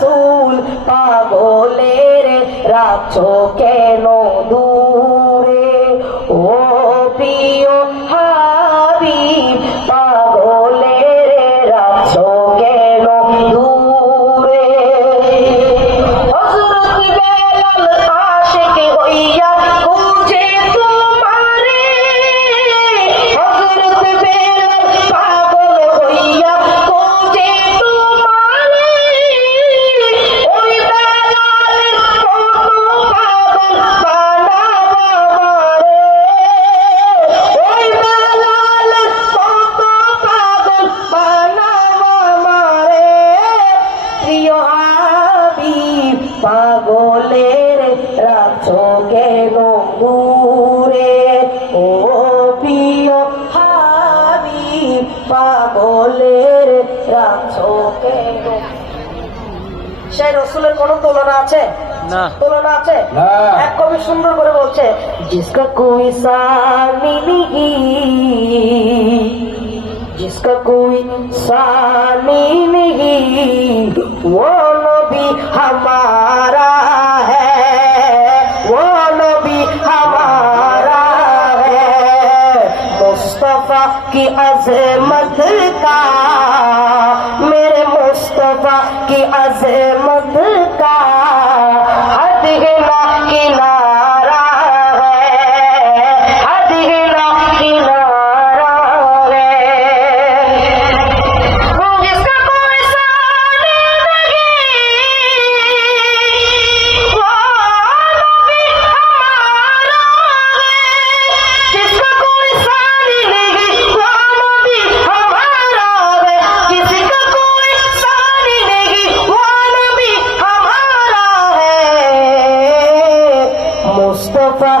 রাসূল পাগলের রাখছো কেন দূরে ও প্রিয় হাবিব পাগলের রাখছো কেন দূরে হযরত বেলাল আশিক হইয়া খুঁজে তোমারে হযরত বেলাল পাগল হইয়া খুঁজে তোমারে ওই বেলালের কত পাগল বানাবো আমারে ওই বেলালের কত পাগল বানাবো আমারে প্রিয় হাবিব পাগলের রাখছো কেন দূরে ও প্রিয় হাবিব পাগলের রাখছো কেন সে রসুলের কোন তুলনা আছে না। তুলনা আছে না। এক কবি সুন্দর করে বলছে জিসকা কোই সানি নিহি जिसका कोई सानी नहीं वो नबी हमारा है वो नबी हमारा है मुस्तफा की अज़मत का मेरे मुस्तफा की अज़मत का हद है ना किनारा है हद है ना किनारा है जिसका कोई सानी नहीं वो नबी हमारा है जिसका कोई सानी नहीं वो नबी हमारा है जिसका कोई सानी नहीं वो नबी हमारा है मुस्तफा